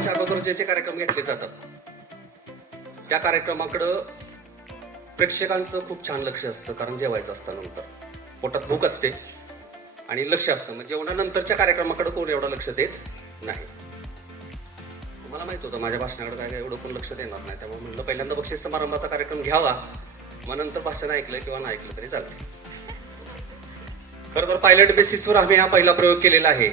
जेवायच्या अगोदर जे जे कार्यक्रम घेतले जातात त्या कार्यक्रमाकडं प्रेक्षकांचं खूप छान लक्ष असतं कारण जेवायचं असतं नंतर पोटात भूक असते आणि लक्ष असतं म्हणजे जेवणानंतरच्या कार्यक्रमाकडे कोण एवढं लक्ष देत नाही. मला माहीत होतं माझ्या भाषणाकडे काय काय एवढं कोण लक्ष देणार नाही त्यामुळे म्हणलं पहिल्यांदा बक्षीस समारंभाचा कार्यक्रम घ्यावा मग नंतर भाषण ऐकलं किंवा नाही ऐकलं तरी चालते खरं तर पायलट बेसिसवर आम्ही हा पहिला प्रयोग केलेला आहे.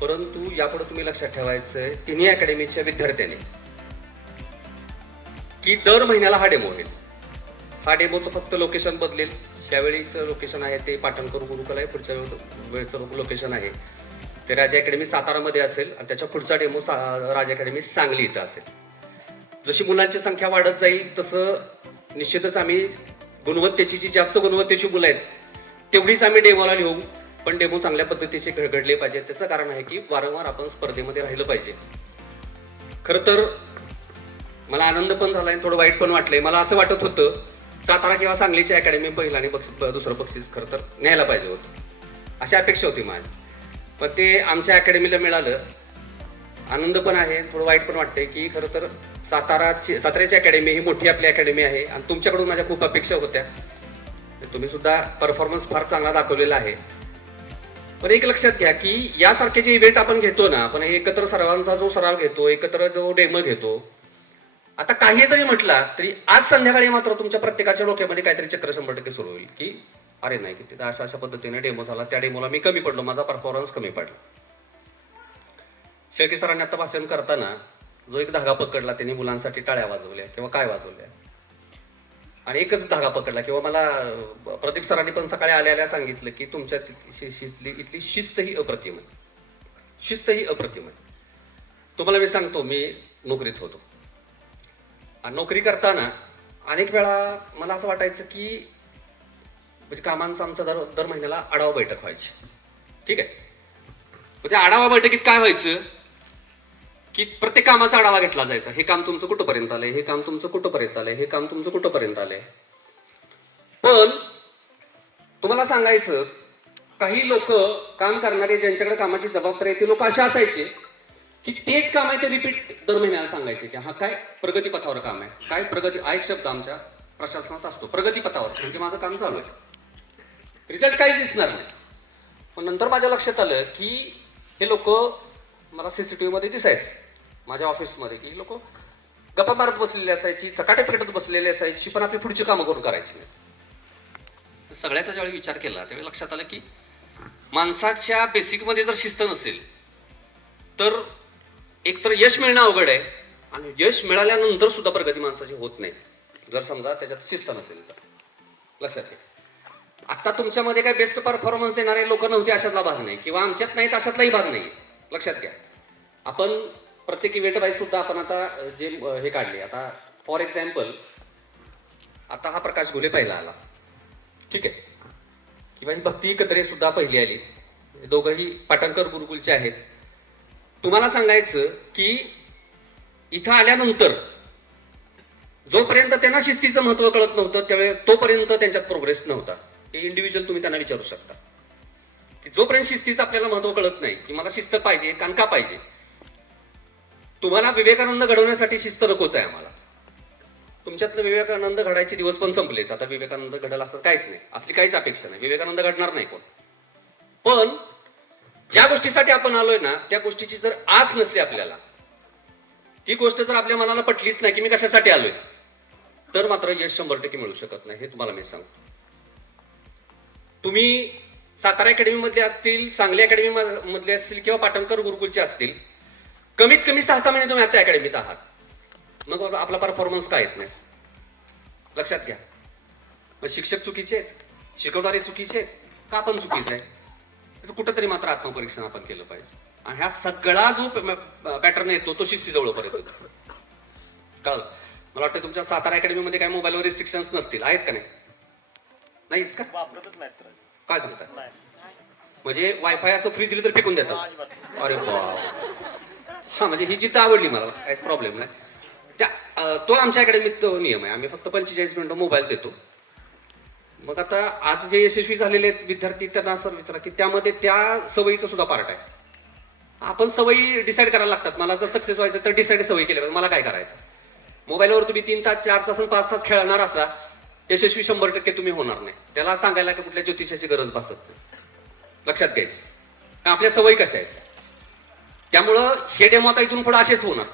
परंतु यापुढे तुम्ही लक्षात ठेवायचं तिन्ही अकॅडमीच्या विद्यार्थ्यांनी. की दर महिन्याला हा डेमो होईल. हा डेमोचं फक्त लोकेशन बदलेल. यावेळीचं लोकेशन आहे ते पाटणकर गुरुकुल आहे पुढच्या वेळ- वेळचं लोकेशन आहे. ते राजा अकॅडमी सातारामध्ये असेल आणि त्याच्या पुढचा डेमो सा राजा अकॅडमी सांगली इथं असेल. जशी मुलांची संख्या वाढत जाईल तसं निश्चितच आम्ही गुणवत्तेची जी जास्त गुणवत्तेची मुलं आहेत तेवढीच आम्ही डेमोला लिहू. पण डेमो चांगल्या पद्धतीचे घ- घडले पाहिजे त्याचं कारण आहे की वारंवार आपण स्पर्धेमध्ये राहिलं पाहिजे. खरं तर मला आनंद पण झाला आणि थोडं वाईट पण वाटलंय. मला असं वाटत होतं सातारा किंवा सांगलीची अकॅडमी पहिला आणि बक्ष दुसरं बक्षीस खरं तर न्यायला पाहिजे होतं. अशी अपेक्षा होती माझी. पण ते आमच्या अकॅडमीला मिळालं. आनंद पण आहे थोडं वाईट पण वाटतंय की खरं तर साताराची साताऱ्याची अकॅडमी ही मोठी आपली अकॅडमी आहे आणि तुमच्याकडून माझ्या खूप अपेक्षा होत्या. तुम्ही सुद्धा परफॉर्मन्स फार चांगला दाखवलेला आहे. पण एक लक्षात घ्या की यासारखे जे इव्हेंट आपण घेतो ना आपण एकत्र सर्वांचा जो सराव घेतो एकत्र जो डेमो घेतो आता काही जरी म्हटला तरी आज संध्याकाळी मात्र तुमच्या प्रत्येकाच्या डोक्यामध्ये काहीतरी चक्र शंभर टक्के सुरू होईल की अरे नाही किती तिथं अशा अशा पद्धतीने डेमो झाला. त्या डेमोला मी कमी पडलो माझा परफॉर्मन्स कमी पडला. शेळके सरांनी आता भाषण करताना जो एक धागा पकडला त्यांनी मुलांसाठी टाळ्या वाजवल्या किंवा काय वाजवल्या? आणि एकच धागा पकडला किंवा मला प्रदीप सरांनी पण सकाळी आल्या आल्या सांगितलं की तुमच्या शि- शिस्तली इथली शिस्त ही अप्रतिम आहे. शिस्त ही अप्रतिम आहे. तुम्हाला मी सांगतो मी नोकरीत होतो. आणि नोकरी करताना अनेक वेळा मला असं वाटायचं की म्हणजे कामांचं आमचं दर दर महिन्याला आढावा बैठक व्हायची. ठीक आहे? मग त्या आढावा बैठकीत काय व्हायचं? की प्रत्येक कामाचा आढावा घेतला जायचा. हे काम तुमचं कुठंपर्यंत आलंय? हे काम तुमचं कुठंपर्यंत आलंय? हे काम तुमचं कुठंपर्यंत आलंय? पण तुम्हाला सांगायचं काही लोक काम करणारे ज्यांच्याकडे कामाची जबाबदारी आहे ते लोक असे असायचे की तेच काम आहे ते रिपीट दर महिन्याला सांगायचे की हा काय प्रगतीपथावर काम आहे. काय प्रगती हा एक शब्द आमच्या प्रशासनात असतो. प्रगतीपथावर म्हणजे माझं काम चालू आहे. रिझल्ट काहीच दिसणार नाही. पण नंतर माझ्या लक्षात आलं की हे लोक मला सीसीटीव्ही मध्ये दिसायचं. माझ्या ऑफिसमध्ये की लोक गप्पा मारत बसलेली असायची चकाटे पेटत बसलेली असायची पण आपली पुढची कामं करून करायची? नाही सगळ्याचा ज्यावेळी विचार केला त्यावेळी लक्षात आलं की माणसाच्या बेसिकमध्ये जर शिस्त नसेल तर एकतर यश मिळणं अवघड आहे आणि यश मिळाल्यानंतर सुद्धा प्रगती माणसाची होत नाही. जर समजा त्याच्यात शिस्त नसेल तर. लक्षात घ्या. आत्ता तुमच्यामध्ये काय बेस्ट परफॉर्मन्स देणारे लोक नव्हते अशातला भाग नाही किंवा आमच्यात नाहीत अशातलाही भाग नाही. लक्षात घ्या. आपण प्रत्येक इव्हेंट वाईज सुद्धा आपण आता जे हे काढले. आता फॉर एक्झाम्पल आता हा प्रकाश गुले पहिला आला. ठीक आहे? किंवा भक्ती कत्रे सुद्धा पहिली आली. दोघंही पाटणकर गुरुकुलचे आहेत. तुम्हाला सांगायचं की इथं आल्यानंतर जोपर्यंत त्यांना शिस्तीचं महत्त्व कळत नव्हतं त्यावेळी तोपर्यंत त्यांच्यात प्रोग्रेस नव्हता. हे इंडिव्हिज्युअल तुम्ही त्यांना विचारू शकता. की जोपर्यंत शिस्तीचं आपल्याला महत्त्व कळत नाही की मला शिस्त पाहिजे कारण का पाहिजे तुम्हाला विवेकानंद घडवण्यासाठी शिस्त नकोच आहे आम्हाला. तुमच्यातलं विवेकानंद घडायचे दिवस पण संपलेत. आता विवेकानंद घडल असं काहीच नाही. असली काहीच अपेक्षा नाही. विवेकानंद घडणार नाही कोण? पण ज्या गोष्टीसाठी आपण आलोय ना त्या गोष्टीची जर आस नसली आपल्याला ती गोष्ट जर आपल्या मनाला पटलीच नाही की मी कशासाठी आलोय तर मात्र यश शंभर टक्के मिळू शकत नाही. हे तुम्हाला मी सांगतो. तुम्ही सातारा अकॅडमी मधले असतील सांगली अकॅडमी मधले असतील किंवा पाटणकर गुरुकुलचे असतील कमीत कमी सहा सहा महिने तुम्ही आता अकॅडमीत आहात. मग आपला परफॉर्मन्स काय येत नाही? लक्षात घ्या. मग शिक्षक चुकीचे आहेत शिकवणारे चुकीचे आहेत का आपण चुकीचे आहे त्याचं कुठंतरी मात्र आत्मपरीक्षण आपण केलं पाहिजे. आणि हा सगळा जो पॅटर्न येतो तो शिस्तीजवळपर्यंत येतो. कळलं? मला वाटतं तुमच्या सातारा अकॅडमीमध्ये काय मोबाईलवर रिस्ट्रिक्शन्स नसतील. आहेत का नाही? नाहीत का? वापरतच नाही सर. काय सांगता नाही. म्हणजे वायफाय असं फ्री दिलं तर फेकून देतात. अरे बा हां म्हणजे ही जिद्द आवडली मला. काहीच प्रॉब्लेम नाही. त्या अं, तो आमच्या अकॅडमीत तो नियम आहे. आम्ही फक्त पंचेचाळीस मिनिटं मोबाईल देतो. मग आता आज जे यशस्वी झालेले आहेत विद्यार्थी त्यांना सर विचारा की त्यामध्ये त्या सवयीचा सुद्धा पार्ट आहे. आपण सवयी डिसाईड करायला लागतात. मला जर सक्सेस व्हायचं तर डिसाईड सवयी केल्या. पाहिजे मला काय करायचं? मोबाईलवर तुम्ही तीन तास चार तास आणि पाच तास खेळणार असा यशस्वी शंभर टक्के तुम्ही होणार नाही. त्याला सांगायला की कुठल्या ज्योतिषाची गरज भासत नाही? लक्षात घ्यायचं. आपल्या सवयी कशा आहेत? त्यामुळं हे डेमो आता इथून पुढे असेच होणार.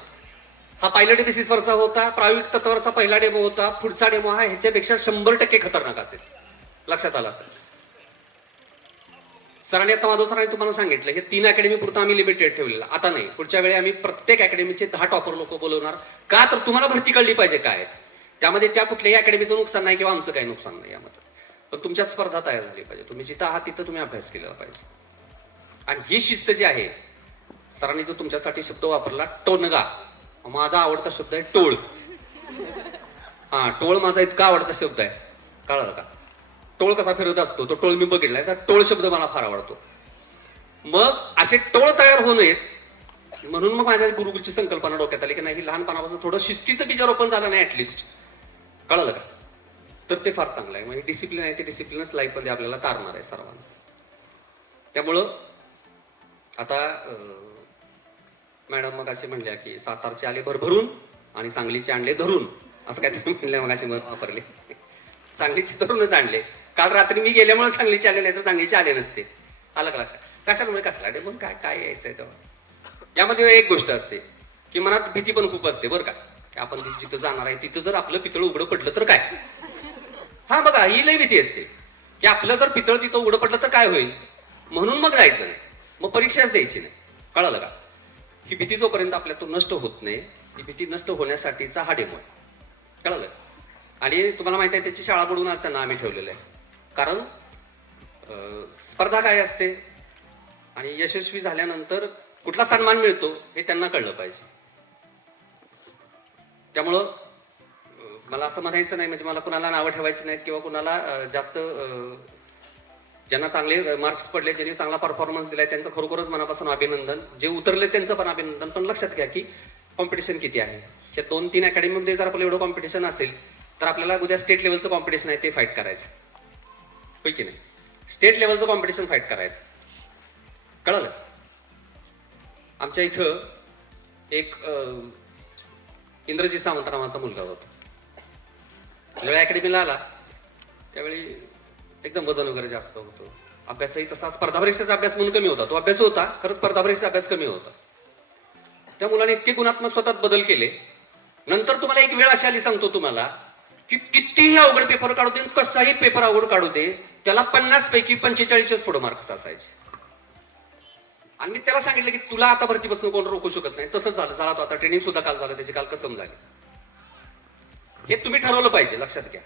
हा पायलट बेसिसवरचा होता प्रायोगिक तत्वावरचा पहिला डेमो होता पुढचा डेमो हा ह्याच्यापेक्षा शंभर टक्के खतरनाक असेल. लक्षात आलं असेल. सरांनी आता माधव सरांनी तुम्हाला सांगितलं हे तीन अकॅडमी पुरतं आम्ही लिमिटेड ठेवलेलं. आता नाही पुढच्या वेळी आम्ही प्रत्येक अकॅडमीचे दहा टॉपर लोक बोलवणार. का तर तुम्हाला भरती कळली पाहिजे काय आहेत त्यामध्ये त्या कुठल्याही अकॅडमीचं नुकसान नाही किंवा आमचं काही नुकसान नाही यामध्ये. पण तुमच्या स्पर्धा तयार झाली पाहिजे. तुम्ही जिथं आहात तिथं तुम्ही अभ्यास केला पाहिजे. आणि ही शिस्त जी आहे सरांनी जो तुमच्यासाठी शब्द वापरला टोनगा. माझा आवडता शब्द आहे टोळ. हा टोळ माझा इतका आवडता शब्द आहे. कळलं का? टोळ कसा फिरत असतो तो टोळ मी बघितलाय तर टोळ शब्द मला फार आवडतो. मग असे टोळ तयार होऊ नयेत म्हणून मग माझ्या गुरुकुलची संकल्पना डोक्यात आली की नाही लहानपणापासून थोडं शिस्तीचं बीजारोपण झालं नाही ऍटलिस्ट कळलं का? तर ते फार चांगलं आहे. म्हणजे डिसिप्लिन आहे ते डिसिप्लिनच लाईफमध्ये आपल्याला तारणार आहे सर्वांना. त्यामुळं आता मॅडम मग असे म्हणल्या की सातारचे आले भरभरून आणि सांगलीचे आणले धरून. असं काहीतरी म्हणले मग असे मत वापरले. सांगलीचे धरूनच आणले. काल रात्री मी गेल्यामुळे सांगलीचे आले नाही तर सांगलीचे आले नसते. आलं का लक्षात? कशामुळे? कसला? डे मग काय काय यायचंय तेव्हा? यामध्ये एक गोष्ट असते की मनात भीती पण खूप असते बरं का. आपण जिथं जाणार आहे तिथं जर आपलं पितळ उघडं पडलं तर काय? हा बघा ही लई भीती असते. की आपलं जर पितळ तिथं उघडं पडलं तर काय होईल? म्हणून मग जायचं नाही. मग परीक्षाच द्यायची नाही. कळालं का? ही भीती जोपर्यंत आपल्यातून नष्ट होत नाही ती भीती नष्ट होण्यासाठीचा हा डेमो आहे. कळलं? आणि तुम्हाला माहिती आहे त्याची शाळा बुडवून त्यांना आम्ही ठेवलेलं आहे. कारण अं, स्पर्धा काय असते? आणि यशस्वी झाल्यानंतर कुठला सन्मान मिळतो हे त्यांना कळलं पाहिजे. त्यामुळं मला असं म्हणायचं नाही म्हणजे मला कुणाला नावं ठेवायची नाहीत किंवा कुणाला जास्त ज्यांना चांगले मार्क्स पडले ज्यांनी चांगला परफॉर्मन्स दिलाय त्यांचं खरोखरच मनापासून अभिनंदन. जे उतरले त्यांचं पण अभिनंदन. पण लक्षात घ्या की कॉम्पिटिशन किती आहे. या दोन तीन अकॅडमीमध्ये जर आपलं एवढं कॉम्पिटिशन असेल तर आपल्याला उद्या स्टेट लेवलचं कॉम्पिटिशन आहे ते फाईट करायचं. होय की नाही? स्टेट लेवलचं कॉम्पिटिशन फाईट करायचं. कळलं? आमच्या इथं एक इंद्रजी सावंत नावाचा मुलगा होता. ज्यावेळी अकॅडमीला आला. त्यावेळी एकदम वजन वगैरे जास्त होतं. अभ्यासही तसा स्पर्धा परीक्षेचा अभ्यास म्हणून कमी होता. तो अभ्यास होता खरंच स्पर्धा परीक्षेचा अभ्यास कमी होता. त्या मुलाने इतके गुणात्मक स्वतःत बदल केले. नंतर तुम्हाला एक वेळ अशी आली सांगतो तुम्हाला की कितीही अवघड पेपर काढू दे कसाही पेपर अवघड काढू दे त्याला पन्नास पैकी पंचेचाळीसच पुढे मार्क्स असायचे. आणि मी त्याला सांगितलं की तुला आता भरतीपासून कोण रोखू शकत नाही. तसंच झालं. झाला तो आता ट्रेनिंग सुद्धा काल झालं. त्याची काल कसम झाली. हे तुम्ही ठरवलं पाहिजे. लक्षात घ्या.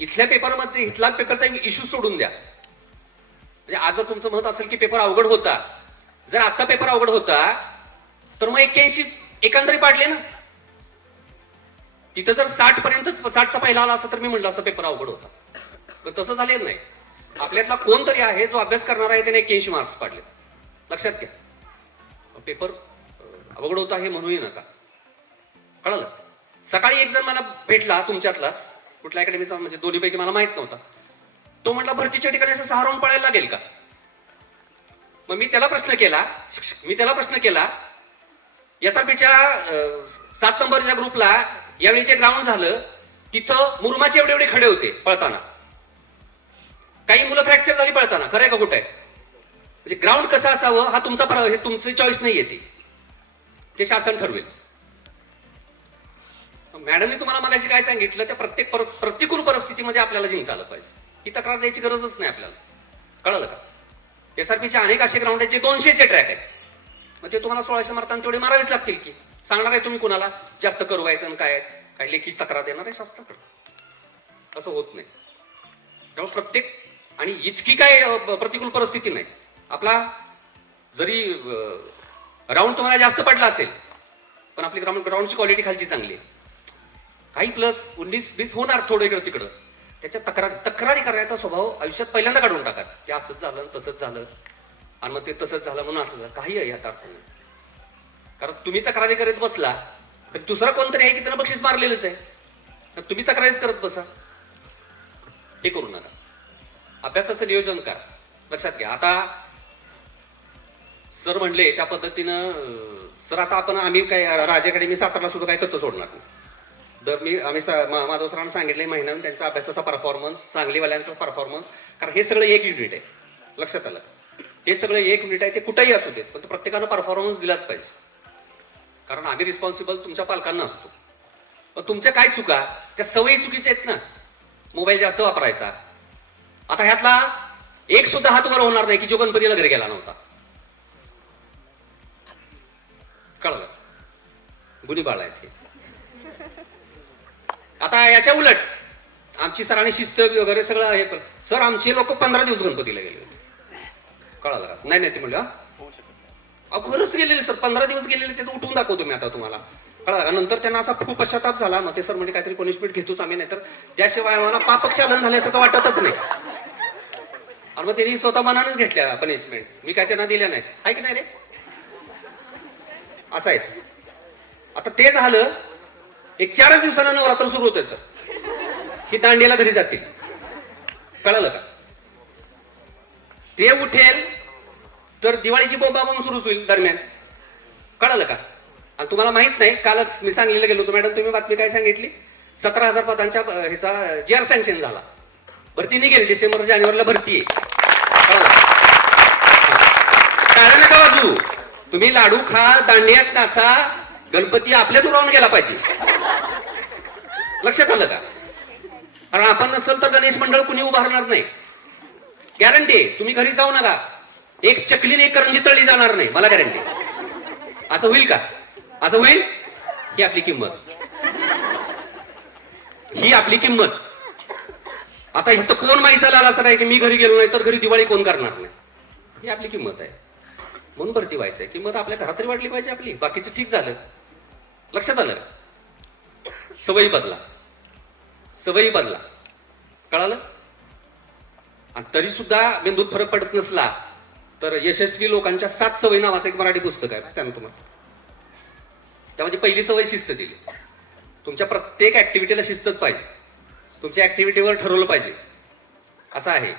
इथल्या पेपरमध्ये इथला पेपरचा इश्यू सोडून द्या. म्हणजे आज जर तुमचं मत असेल की पेपर अवघड होता जर आजचा पेपर अवघड होता तर मग एक्क्याऐंशी एकंदरी पाडले ना. तिथं जर साठ पर्यंत साठचा पहिला आला असता तर मी म्हणलं असं पेपर अवघड होता. पण तसं झालेलं नाही. आपल्यातला कोण तरी आहे जो अभ्यास करणार आहे त्याने एक्क्याऐंशी मार्क्स पाडले. लक्षात घ्या. पेपर अवघड होता हे म्हणूही नका. कळलं? सकाळी एक जण मला भेटला तुमच्यातलाच. कुठल्या अकॅडमीचा म्हणजे दोन्हीपैकी मला माहीत नव्हता. तो म्हटला भरतीच्या ठिकाणी असं सहारून पळायला लागेल का? मग मी त्याला प्रश्न केला मी त्याला प्रश्न केला एसआरपीच्या सात नंबरच्या ग्रुपला यावेळी जे ग्राउंड झालं तिथं मुरुमाचे एवढे एवढे खडे होते पळताना. काही मुलं फ्रॅक्चर झाली पळताना खरंय का कुठे म्हणजे ग्राउंड कसं असावं हा तुमचा हे तुमची चॉईस नाही येते ते शासन ठरवेल. मॅडमने तुम्हाला मगाशी काय सांगितलं त्या प्रत्येक पर- प्रतिकूल परिस्थितीमध्ये आपल्याला जिंकता आलं पाहिजे. ही तक्रार द्यायची गरजच नाही आपल्याला. कळलं का? एसआरपीचे अनेक असे ग्राउंड आहेत जे दोनशेचे ट्रॅक आहेत. मग ते तुम्हाला सोळाशे मारताना तेवढे मारावेच लागतील की. सांगणार आहे तुम्ही कुणाला? जास्त करू आहेत आणि काय काही लेखी तक्रार देणार आहे शास्त्राकडे असं होत नाही. त्यामुळे प्रत्येक आणि इतकी काय प्रतिकूल परिस्थिती नाही. आपला जरी राऊंड तुम्हाला जास्त पडला असेल पण आपली ग्राउंड ग्राउंडची क्वालिटी खालची चांगली आहे. काही प्लस उन्नीस बीस होणार थोडं इकडं तिकडं. त्याच्या तक्रार तक्रारी करायचा स्वभाव आयुष्यात पहिल्यांदा काढून टाका. ते असंच झालं तसंच झालं. आणि मग ते तसंच झालं म्हणून असं झालं. काही आहे यात अर्थाने कारण तुम्ही तक्रारी करत बसला तर दुसरा कोणतरी आहे की त्यानं बक्षीस मारलेलंच आहे? तुम्ही तक्रारीच करत बसा. हे करू नका. अभ्यासाचं नियोजन करा. लक्षात घ्या. आता सर म्हणले त्या पद्धतीनं सर आता आपण आम्ही काय राज अकॅडमी सातारला सुद्धा काय कच्चं सोडणार नाही. दर मी आम्ही सा- माधव सरांना सांगितले महिन्यानं त्यांचा अभ्यासाचा परफॉर्मन्स सांगलीवाल्यांचा परफॉर्मन्स कारण हे सगळं एक युनिट आहे. लक्षात आलं? हे सगळं एक युनिट आहे ते कुठेही असू देत पण प्रत्येकानं परफॉर्मन्स दिलाच पाहिजे. कारण आम्ही रिस्पॉन्सिबल तुमच्या पालकांना असतो. पण तुमच्या काय चुका? त्या सवयी चुकीच्या आहेत ना. मोबाईल जास्त वापरायचा. आता ह्यातला एक सुद्धा हात वर होणार नाही की जो गणपतीला घरी गेला नव्हता. कळलं? गुन्हे बाळ आहे आता याच्या उलट आमची सरांनी शिस्त वगैरे सगळं हे पण- सर आमचे लोक पंधरा दिवस गणपतीला गेले होते. कळालं का? नाही नाही ते म्हणलं अगोदरच गेलेले सर पंधरा दिवस गेलेले ते उठून दाखवतो मी आता तुम्हाला. कळालं का? नंतर त्यांना असा खूप पश्चाताप झाला. मग ते सर म्हणजे काहीतरी पनिशमेंट घेतोच आम्ही नाही तर त्याशिवाय आम्हाला पापक्षालन झाल्यासारखं वाटतच नाही. आणि मग त्यांनी स्वतः मनानच घेतल्या पनिशमेंट मी काय त्यांना दिल्या नाही. आहे की नाही रे? असं आहे. आता ते झालं एक चारच दिवसानं नवरात्र सुरू होते सर. ही दांडियाला घरी जातील कळालं का? ते उठेल तर दिवाळीची बोंबाबोंब सुरूच होईल दरम्यान. कळालं का? आणि तुम्हाला माहीत नाही कालच मी सांगलेलं गेलो होतो मॅडम तुम्ही बातमी काय सांगितली? सतरा हजार पदांच्या ह्याचा जे आर सँक्शन झाला. भरती निघेल डिसेंबर जानेवारीला भरती आहे. कळालं का? नका तुम्ही लाडू खा दांडियात नाचा गणपती आपल्याच उरावून गेला पाहिजे. लक्षात आलं का? कारण आपण नसल तर गणेश मंडळ कुणी उभारणार नाही. गॅरंटी तुम्ही घरी जाऊ नका. एक चकलीने एक करंजी तळली जाणार नाही. मला गॅरंटी असं होईल का? असं होईल? ही आपली किंमत. ही आपली किंमत. आता इथं कोण माहीत झाला असं नाही की मी घरी गेलो नाही तर घरी दिवाळी कोण करणार नाही? ही आपली किंमत आहे. म्हणून भरती व्हायचंय. किंमत आपल्या घरात तरी वाढली पाहिजे आपली. बाकीचं ठीक झालं. लक्षात आलं? सवयी बदला. सवयी बदला. कळालं? आणि तरी सुद्धा मेंदूत फरक पडत नसला तर यशस्वी लोकांच्या सात सवयी नावाचं एक मराठी पुस्तक आहे त्यानं तुम्हाला. त्यामध्ये पहिली सवय शिस्त दिली. तुमच्या प्रत्येक ऍक्टिव्हिटीला शिस्तच पाहिजे. तुमच्या ऍक्टिव्हिटीवर ठरवलं पाहिजे. असं आहे.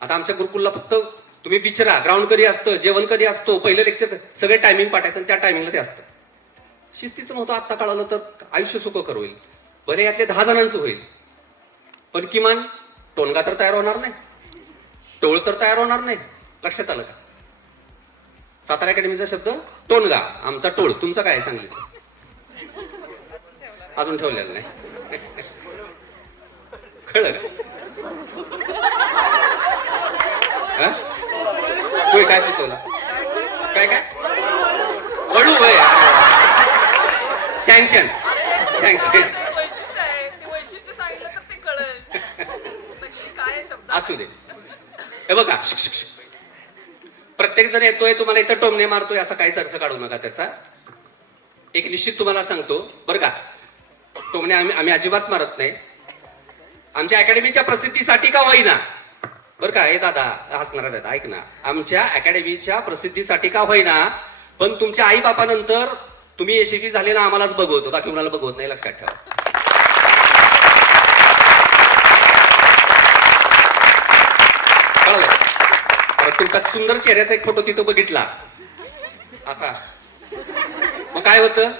आता आमच्या गुरुकुलला फक्त तुम्ही विचारा ग्राउंड कधी असतं जेवण कधी असतो पहिलं लेक्चर सगळे टायमिंग पाठायचं आणि त्या टायमिंगला ते असतं. शिस्तीचं नव्हतं आत्ता कळालं तर आयुष्य सुखकर होईल. बरे यातले दहा जणांचं होईल. पण किमान टोनगा तर तयार होणार नाही. टोळ तर तयार होणार नाही. लक्षात आलं का? सातारा अकॅडमीचा शब्द टोनगा. आमचा टोळ. तुमचा काय आहे सांगलीचा? अजून ठेवलेलं नाही. कळलं का? हा? होय काय सुचवला? काय काय? वळू होय. सँक्शन. सँक्शन वैशिष्ट्य आहे ते वैशिष्ट्य सांगितलं तर ते कळेल नक्की काय आहे शब्द असू दे. हे बघा. प्रत्येक जण येतोय तुम्हाला इथं टोमणे मारतोय असा काहीच अर्थ काढू नका त्याचा. एक निश्चित तुम्हाला सांगतो बरं का? टोमणे आम्ही आम्ही अजिबात मारत नाही. आमच्या अकॅडमीच्या प्रसिद्धीसाठी का होईना? बरं का? हे दादा हसणार दादा ऐक ना. आमच्या अकॅडमीच्या प्रसिद्धीसाठी का होईना? पण तुमच्या आई बापानंतर तुम्ही यशस्वी झाले ना आम्हालाच बघवतो बाकी कुणाला बघवत नाही लक्षात ठेवा कळलं परत तुमचा सुंदर चेहऱ्याचा एक फोटो तिथं बघितला. असा. मग काय होतं?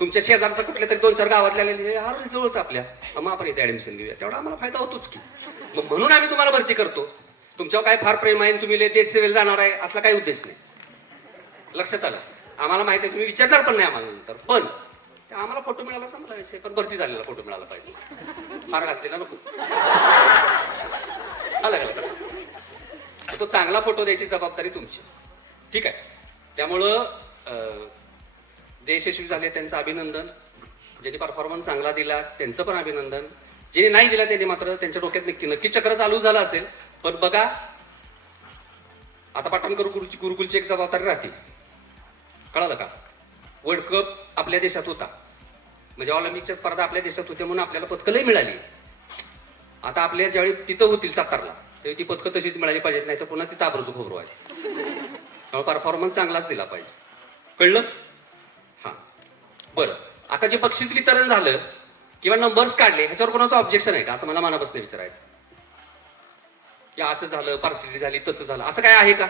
तुमच्या शेजारचा कुठल्या तरी दोन चार गावातल्या अरे जवळच आपल्या. मग आपण इथे ऍडमिशन घेऊया. तेवढा आम्हाला फायदा होतोच की. मग म्हणून आम्ही तुम्हाला भरती करतो. तुमच्यावर काय फार प्रेम आहे तुम्ही देश सेवेला जाणार आहे असला काही उद्देश नाही. लक्षात आलं? आम्हाला माहिती आहे तुम्ही विचारणार पण नाही आम्हाला नंतर. पण आम्हाला फोटो मिळाला चांगला विषय. पण भरती झालेला फोटो मिळाला पाहिजे. फार घातलेला नको. आलं का तो चांगला फोटो द्यायची जबाबदारी तुमची. ठीक आहे? त्यामुळं जे यशस्वी झाले त्यांचं अभिनंदन. ज्यांनी परफॉर्मन्स चांगला दिला त्यांचं पण अभिनंदन. जे नाही दिला त्यांनी मात्र त्यांच्या डोक्यात नक्की नक्की चक्र चालू झालं असेल. पण बघा आता पाटणकर गुरुची गुरुकुलची एक जबाबदारी राहते. कळालं का? वर्ल्ड कप आपल्या देशात होता. म्हणजे ऑलिम्पिकच्या स्पर्धा आपल्या देशात होत्या म्हणून आपल्याला पदकलंही मिळाली. आता आपल्या ज्यावेळी तिथं होतील सातारला. त्यावेळी ती पदकं तशीच मिळाली पाहिजेत नाही तर पुन्हा ती ताबरचं खोबरं व्हायचं त्यामुळे परफॉर्मन्स चांगलाच दिला पाहिजे. कळलं? हा. बरं. आता जे बक्षीस वितरण झालं किंवा नंबर्स काढले ह्याच्यावर कोणाचं ऑब्जेक्शन आहे का? असं मला मनापासून विचारायचं. की असं झालं पार्सिटी झाली तसं झालं असं काय आहे का?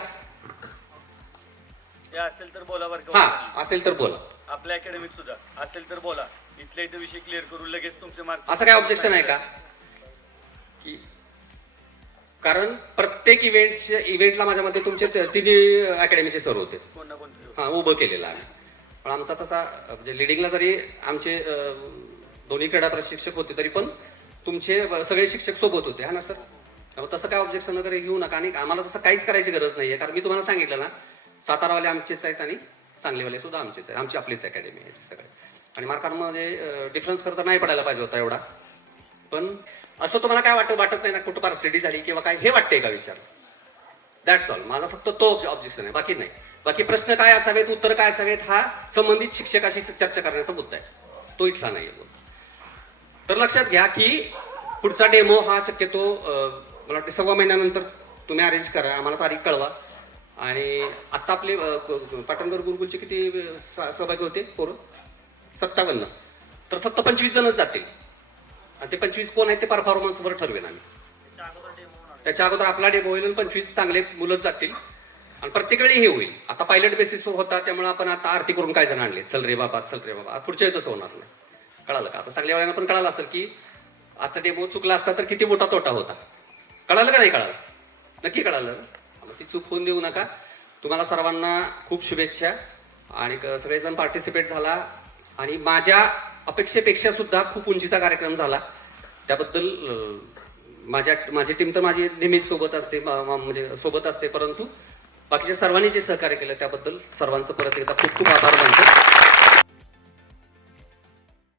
हे असेल तर बोला बरं हा असेल तर बोला. आपल्या अकॅडमीत सुद्धा. असेल तर बोला. इथल्या इथे विषय क्लिअर करू लगेच तुमचे मार्क असं काय ऑब्जेक्शन आहे का? की कारण प्रत्येक इव्हेंटच्या इव्हेंटला माझ्या मते तुमचे तिन्ही अकॅडमीचे सर होते. हा उभं केलेलं आहे पण आमचा तसा म्हणजे लिडिंगला जरी आमचे दोन्ही क्रीडा प्रशिक्षक होते तरी पण तुमचे सगळे शिक्षक सोबत होते. हा ना सर त्यामुळे तसं काय ऑब्जेक्शन वगैरे घेऊ नका. आणि आम्हाला तसं काहीच करायची गरज नाही आहे कारण मी तुम्हाला सांगितलं ना सातारावाले आमचेच आहेत आणि सांगलीवाले सुद्धा आमचेच आहेत. आमची आपलीच अकॅडमी आहे सगळे. आणि मार्कांमध्ये डिफरन्स करता नाही पडायला पाहिजे होता एवढा. पण असं तुम्हाला काय वाटत? वाटत नाही ना कुठं पार्सिटी झाली किंवा काय? हे वाटतंय का विचार? दॅट्स ऑल माझा फक्त तो ऑब्जेक्शन आहे. बाकी नाही. बाकी प्रश्न काय असावेत? उत्तर काय असावेत? हा संबंधित शिक्षकाशी चर्चा करण्याचा मुद्दा आहे. तो इथला नाही आहे तर लक्षात घ्या की पुढचा डेमो हा शक्यतो मला वाटतं सव्वा महिन्यानंतर तुम्ही अरेंज करा. आम्हाला तारीख कळवा. आणि आत्ता आपले पाटणकर गुरुकुलचे किती सहभागी होते? पोरं? सत्तावन्न. तर फक्त पंचवीस जणच जातील. आणि ते पंचवीस कोण आहेत ते परफॉर्मन्सवर ठरवेन आम्ही. त्याच्या अगोदर आपला डेमो होईल आणि पंचवीस चांगले मुलंच जातील. आणि प्रत्येक वेळी हे होईल. आता पायलट बेसिस होता त्यामुळे आपण आता आरती करून काय जण आणले? चल रे बाबा चल रे बाबा. पुढच्या वेळी तसं होणार नाही. कळालं का? आता चांगल्या वेळेला पण कळालं असेल की आजचा डेमो चुकला असता तर किती मोठा तोटा होता. कळालं का नाही कळालं? नक्की कळालं. मग ती चूक होऊन देऊ नका. तुम्हाला सर्वांना खूप शुभेच्छा. आणि क- सगळेजण पार्टिसिपेट झाला. आणि माझ्या अपेक्षेपेक्षा सुद्धा खूप उंचीचा कार्यक्रम झाला. त्याबद्दल माझ्या माझी टीम तर माझी नेहमीच सोबत असते म्हणजे सोबत असते परंतु बाकीच्या सर्वांनी जे सहकार्य केलं त्याबद्दल सर्वांचं परत एकदा खूप खूप आभार मानतो.